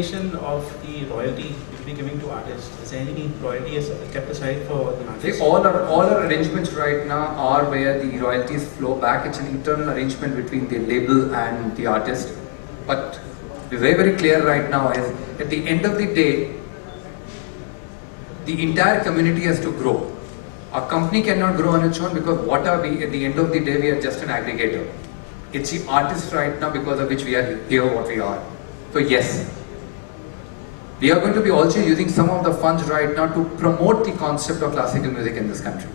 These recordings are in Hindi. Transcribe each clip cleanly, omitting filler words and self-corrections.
cancellation of the royalty which we giving to artists? Is there any royalty is kept aside for the artists? See, all our arrangements right now are where the royalties flow back. It's an internal arrangement between the label and the artist. But the very clear right now is, at the end of the day, the entire community has to grow. Our company cannot grow on its own, because what are we? At the end of the day, we are just an aggregator. It's the artist right now because of which we are here what we are. So yes, we are going to be also using some of the funds right now to promote the concept of classical music in this country.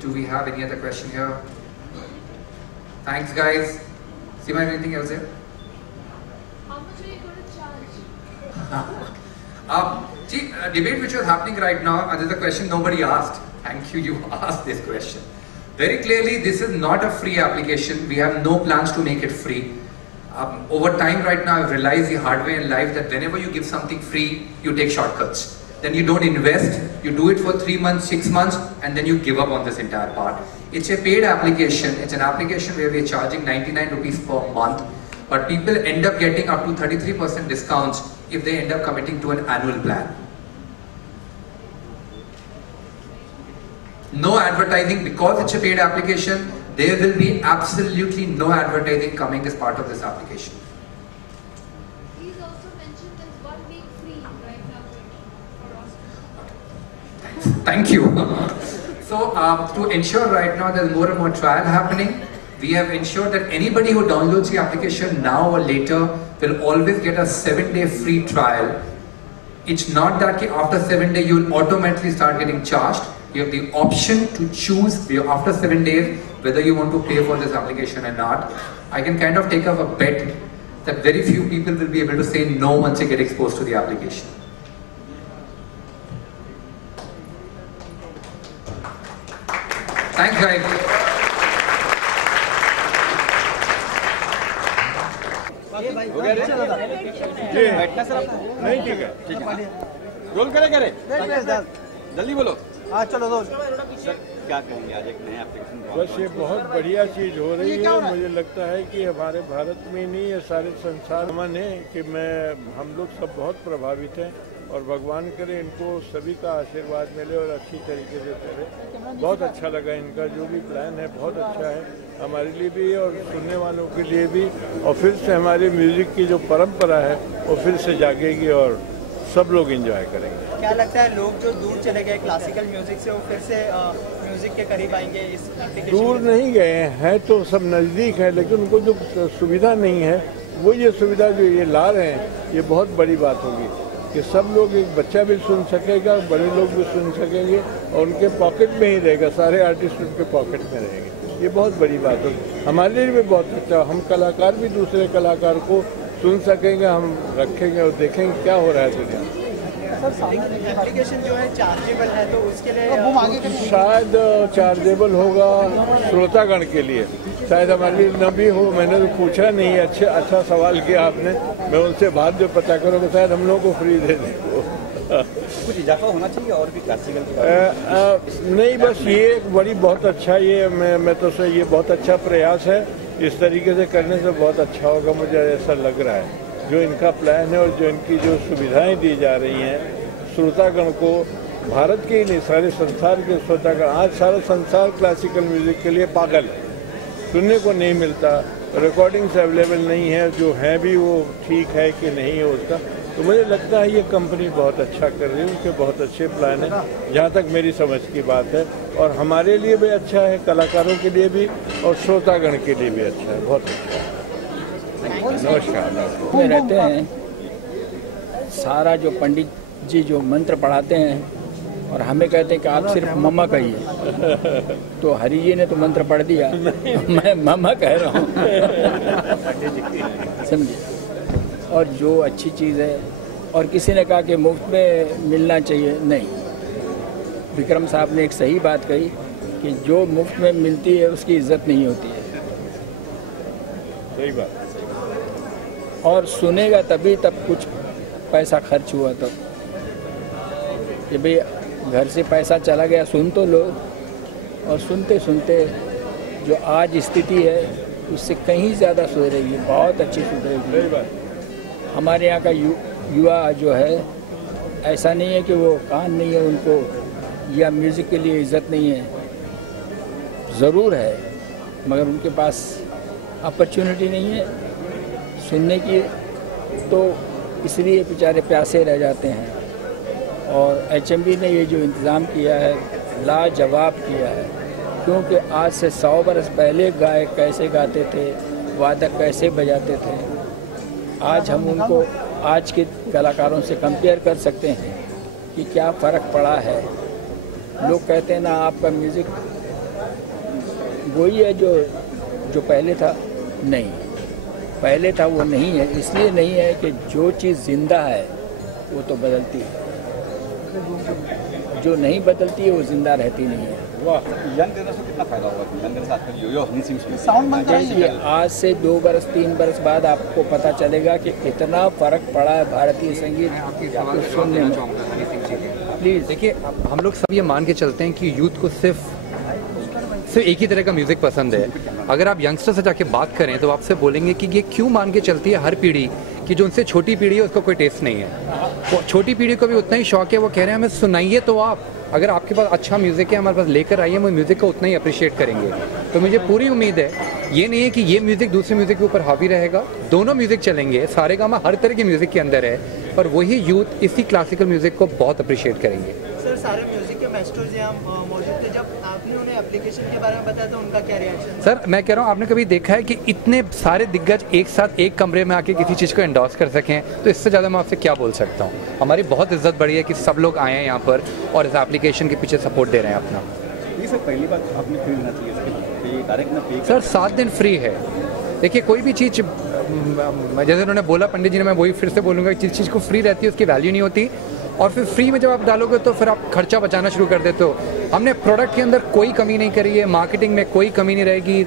Do we have any other question here? Thanks guys. Seema, anything else here? How much are you going to charge? See, a debate which was happening right now, this is a question nobody asked. Thank you, you asked this question. Very clearly, this is not a free application. We have no plans to make it free. Over time right now, I've realized the hard way in life that whenever you give something free, you take shortcuts. Then you don't invest, you do it for 3 months, 6 months, and then you give up on this entire part. It's a paid application. It's an application where we're charging 99 rupees per month, but people end up getting up to 33% discounts if they end up committing to an annual plan. No advertising, because it's a paid application. There will be absolutely no advertising coming as part of this application. Please also mention there's 1 week free right now for us. Thank you. So to ensure right now there's more and more trial happening, we have ensured that anybody who downloads the application now or later will always get a 7-day free trial. It's not that after 7 days you'll automatically start getting charged. You have the option to choose after 7 days whether you want to pay for this application or not. I can kind of take up a bet that very few people will be able to say no once they get exposed to the application. Thanks guys. हो गया जी, बैठना सर आपको नहीं, ठीक है रोल करे जल्दी बोलो। हाँ चलो दो सर, क्या कहेंगे आज एक नया एप्लीकेशन? बस ये बहुत बढ़िया चीज़ हो रही है। मुझे लगता है कि हमारे भारत में नहीं, ये सारे संसार में है कि हम लोग सब बहुत प्रभावित हैं, और भगवान करे इनको सभी का आशीर्वाद मिले और अच्छी तरीके से चले। बहुत अच्छा लगा इनका जो भी प्लान है, बहुत अच्छा है हमारे लिए भी और सुनने वालों के लिए भी, और फिर से हमारे म्यूजिक की जो परंपरा है वो फिर से जागेगी और सब लोग एंजॉय करेंगे। क्या लगता है लोग जो दूर चले गए क्लासिकल म्यूजिक से वो फिर से म्यूजिक के करीब आएंगे इस एप्लीकेशन? दूर नहीं गए हैं तो सब नज़दीक है, लेकिन उनको जो सुविधा नहीं है वो ये सुविधा जो ये ला रहे हैं, ये बहुत बड़ी बात होगी कि सब लोग, एक बच्चा भी सुन सकेगा, बड़े लोग भी सुन सकेंगे और उनके पॉकेट में ही रहेगा, सारे आर्टिस्ट उनके पॉकेट में रहेंगे। ये बहुत बड़ी बात होगी हमारे लिए भी, बहुत अच्छा। हम कलाकार भी दूसरे कलाकार को सुन सकेंगे, हम रखेंगे और देखेंगे क्या हो रहा है दुनिया में। एप्लीकेशन जो है चार्जेबल है तो उसके लिए शायद चार्जेबल होगा श्रोतागण के लिए, शायद हमारे लिए न भी हो। मैंने तो पूछा नहीं, अच्छा सवाल किया आपने। मैं उनसे बाद जो पता करूँगा शायद हम लोगों को फ्री दे दें। कुछ इजाफा होना चाहिए और भी क्लासिकल नहीं, बस ये एक बड़ी बहुत अच्छा, ये मैं तो से ये बहुत अच्छा प्रयास है। इस तरीके से करने से बहुत अच्छा होगा, मुझे ऐसा लग रहा है। जो इनका प्लान है और जो इनकी जो सुविधाएं दी जा रही हैं श्रोतागण को, भारत के ही नहीं सारे संसार के श्रोतागण, आज सारा संसार क्लासिकल म्यूजिक के लिए पागल है। सुनने को नहीं मिलता, रिकॉर्डिंग्स अवेलेबल नहीं है, जो है भी वो ठीक है कि नहीं है उसका। तो मुझे लगता है ये कंपनी बहुत अच्छा कर रही है, उनके बहुत अच्छे प्लान हैं जहाँ तक मेरी समझ की बात है, और हमारे लिए भी अच्छा है, कलाकारों के लिए भी और श्रोतागण के लिए भी अच्छा है, बहुत अच्छा है। नमस्कार। में रहते हैं, सारा जो पंडित जी जो मंत्र पढ़ाते हैं और हमें कहते हैं कि आप सिर्फ मम्मा कहिए, तो हरि जी ने तो मंत्र पढ़ दिया, मैं मम्मा कह रहा हूँ। समझिए, और जो अच्छी चीज़ है, और किसी ने कहा कि मुफ्त में मिलना चाहिए, नहीं। विक्रम साहब ने एक सही बात कही कि जो मुफ्त में मिलती है उसकी इज्जत नहीं होती है। सही बात। और सुनेगा तभी तब कुछ पैसा खर्च हुआ तब, कि भाई घर से पैसा चला गया, सुन तो लो, और सुनते सुनते जो आज स्थिति है उससे कहीं ज़्यादा सुधरेगी, बहुत अच्छी सुधरेगी। हमारे यहाँ का युवा जो है, ऐसा नहीं है कि वो कान नहीं है उनको या म्यूज़िक के लिए इज़्ज़त नहीं है, ज़रूर है, मगर उनके पास अपॉर्चुनिटी नहीं है सुनने की, तो इसलिए बेचारे प्यासे रह जाते हैं। और HMV ने ये जो इंतज़ाम किया है लाजवाब किया है, क्योंकि आज से 100 बरस पहले गायक कैसे गाते थे, वादक कैसे बजाते थे, आज हम उनको आज के कलाकारों से कंपेयर कर सकते हैं कि क्या फ़र्क पड़ा है। लोग कहते हैं ना आपका म्यूज़िक वही है जो पहले था, नहीं, पहले था वो नहीं है। इसलिए नहीं है कि जो चीज़ ज़िंदा है वो तो बदलती है, जो नहीं बदलती है वो ज़िंदा रहती नहीं है। वाह, यंग जनरेशन को कितना फायदा होगा? यंग जनरेशन आजकल यो हनी सिंह साउंड बन देखिए, आज से 2 बरस 3 बरस बाद आपको पता चलेगा कि कितना फ़र्क पड़ा है भारतीय संगीत को सुनने में। प्लीज़ देखिए, हम लोग सब ये मान के चलते हैं कि यूथ को सिर्फ एक ही तरह का म्यूज़िक पसंद है। अगर आप यंगस्टर से जाके बात करें तो आपसे बोलेंगे कि ये क्यों मान के चलती है हर पीढ़ी कि जो उनसे छोटी पीढ़ी है उसका कोई टेस्ट नहीं है। वो छोटी पीढ़ी को भी उतना ही शौक है, वो कह रहे हैं हमें सुनाइए तो आप, अगर आपके पास अच्छा म्यूज़िक है हमारे पास लेकर आइए, हम म्यूज़िक को उतना ही अप्रिशिएट करेंगे। तो मुझे पूरी उम्मीद है, ये नहीं है कि ये म्यूज़िक दूसरे म्यूज़िक के ऊपर हावी रहेगा, दोनों म्यूज़िक चलेंगे, सारे गामा हर तरह के म्यूज़िक के अंदर है, पर वही यूथ इसी क्लासिकल म्यूज़िक को बहुत अप्रिशिएट करेंगे। सर, सारे म्यूजिक के मास्टर्स यहाँ मौजूद थे, जब आपने उन्हें एप्लीकेशन के बारे में बताया तो उनका क्या रिएक्शन? सर, मैं कह रहा हूँ, आपने कभी देखा है कि इतने सारे दिग्गज एक साथ एक कमरे में आके किसी चीज़ को एंडोर्स कर सकें? तो इससे ज़्यादा मैं आपसे क्या बोल सकता हूँ। हमारी बहुत इज्जत बढ़ी है कि सब लोग आए हैं यहाँ पर और इस एप्लीकेशन के पीछे सपोर्ट दे रहे हैं अपना। ये सर पहली बात आपने फ्री लेना चाहिए इसके, ये डायरेक्ट ना पे। सर 7 दिन फ्री है। देखिए, कोई भी चीज़ जैसे उन्होंने बोला पंडित जी ने, मैं वही फिर से बोलूँगा, जिस चीज़ को फ्री रहती है उसकी वैल्यू नहीं होती, और फिर फ्री में जब आप डालोगे तो फिर आप खर्चा बचाना शुरू कर देते हो। हमने प्रोडक्ट के अंदर कोई कमी नहीं करी है, मार्केटिंग में कोई कमी नहीं रहेगी,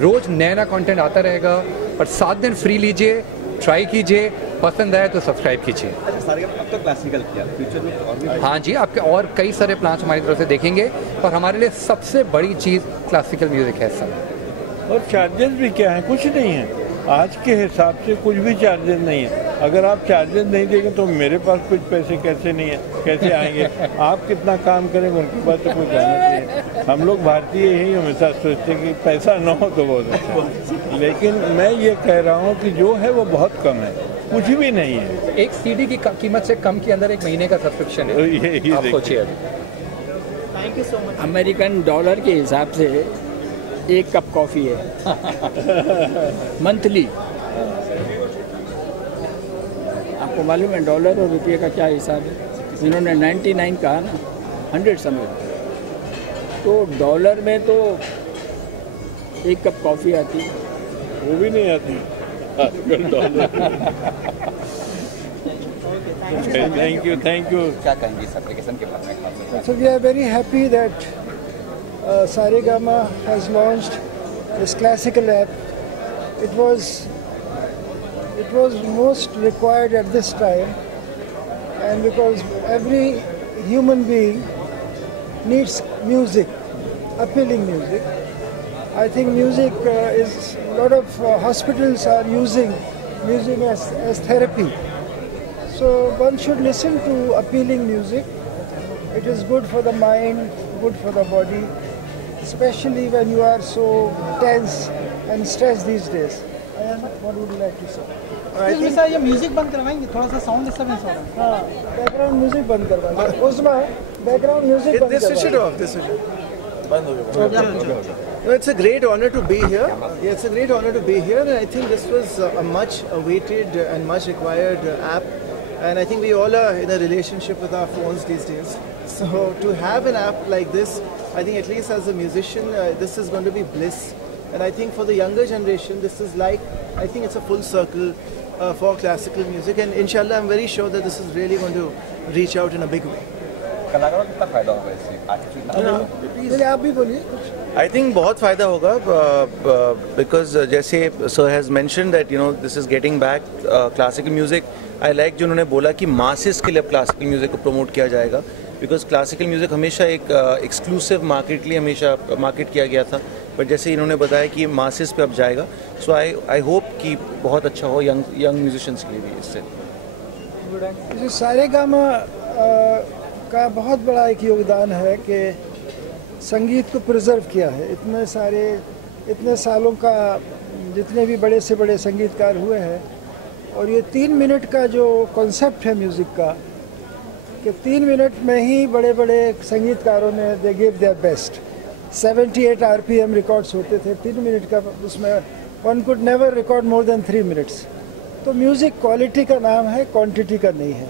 रोज़ नया कंटेंट आता रहेगा। और 7 दिन फ्री लीजिए, ट्राई कीजिए, पसंद आए तो सब्सक्राइब कीजिए। अच्छा, सारे अब तो क्लासिकल किया, फ्यूचर में तो और भी? हाँ जी, आपके और कई सारे प्लान्स हमारी तरफ से देखेंगे, और हमारे लिए सबसे बड़ी चीज़ क्लासिकल म्यूज़िक है सर। और चार्जेस भी क्या है? कुछ नहीं है, आज के हिसाब से कुछ भी चार्जेस नहीं है। अगर आप चार्जेस नहीं देंगे तो मेरे पास कुछ पैसे कैसे नहीं है, कैसे आएंगे? आप कितना काम करेंगे उनके पास तो कुछ आना चाहिए। हम लोग भारतीय यही हमेशा सोचते हैं कि पैसा न हो तो बहुत अच्छा, लेकिन मैं ये कह रहा हूँ कि जो है वो बहुत कम है, कुछ भी नहीं है। एक CD की कीमत से कम के अंदर 1 महीने का सब्सक्रिप्शन है, यही आप सोचिए। Thank you so much. American dollar के हिसाब से 1 कप कॉफ़ी है मंथली। आपको मालूम है डॉलर और रुपये का क्या हिसाब है? इन्होंने 99 कहा ना, 100 समझ, तो डॉलर में तो 1 कप कॉफ़ी आती है, वो भी नहीं आती आजकल dollar. Thank you, thank you. क्या कहेंगे इस एप्लीकेशन के बारे में? So we are very happy that Saregama has launched this classical app. It was most required at this time, and because every human being needs music, appealing music. I think music is a lot of hospitals are using music as therapy. So one should listen to appealing music. It is good for the mind, good for the body, especially when you are so tense and stressed these days. And what would you like to say? I think sir, ये म्यूजिक बंद करवाएंगे, थोड़ा सा साउंड डिस्टर्बेंस हो रहा है। हाँ, बैकग्राउंड म्यूजिक बंद करवाएंगे। उसमें बैकग्राउंड म्यूजिक बंद This switch it करवाएंगे। off. This switch it off. बंद हो गया। No, it's a great honor to be here. Yeah, it's a great honor to be here, and I think this was a much awaited and much required app. And I think we all are in a relationship with our phones these days. So to have an app like this, I think at least as a musician, this is going to be bliss. And I think for the younger generation, this is like, I think it's a full circle for classical music. And inshallah, I'm very sure that this is really going to reach out in a big way. कलाकारों को कितना फायदा होगा इससे? पहले आप भी बोलिए कुछ। I think बहुत फ़ायदा होगा because जैसे sir has mentioned that this is getting back classical music. I like जो उन्होंने बोला कि masses के लिए अब classical music को promote किया जाएगा, because classical music हमेशा एक exclusive market के लिए हमेशा market किया गया था बट जैसे इन्होंने बताया कि मासेस पे अब जाएगा, सो आई होप कि बहुत अच्छा हो यंग म्यूजिशियंस के लिए भी इससे। सारेगामा का बहुत बड़ा एक योगदान है कि संगीत को प्रिजर्व किया है। इतने सालों का जितने भी बड़े से बड़े संगीतकार हुए हैं, और ये 3 मिनट का जो कॉन्सेप्ट है म्यूज़िक का, कि 3 मिनट में ही बड़े बड़े संगीतकारों ने they give their best. 78 RPM records होते थे 3 मिनट का, उसमें one could never record more than 3 minutes. तो म्यूज़िक क्वालिटी का नाम है, क्वांटिटी का नहीं है।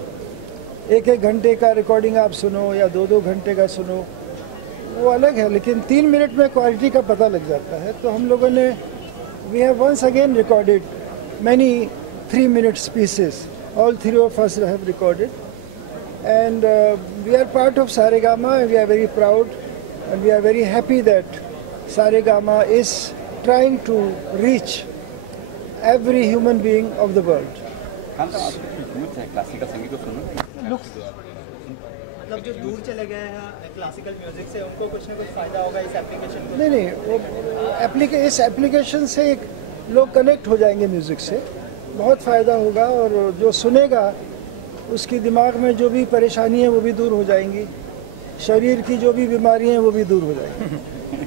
1-1 घंटे का रिकॉर्डिंग आप सुनो या 2-2 घंटे का सुनो, वो अलग है, लेकिन 3 मिनट में क्वालिटी का पता लग जाता है। तो हम लोगों ने we have once again recorded many 3 minutes pieces. All 3 of us have recorded, and we are part of Saregama, and we are very proud, and we are very happy that Saregama is trying to reach every human being of the world. मतलब जो दूर चले गए हैं क्लासिकल म्यूजिक से, उनको कुछ ना कुछ फायदा होगा इस एप्लीकेशन को? नहीं, वो इस एप्लीकेशन से लोग कनेक्ट हो जाएंगे म्यूज़िक से, बहुत फ़ायदा होगा, और जो सुनेगा उसकी दिमाग में जो भी परेशानी है वो भी दूर हो जाएंगी, शरीर की जो भी बीमारी हैं वो भी दूर हो जाएंगी।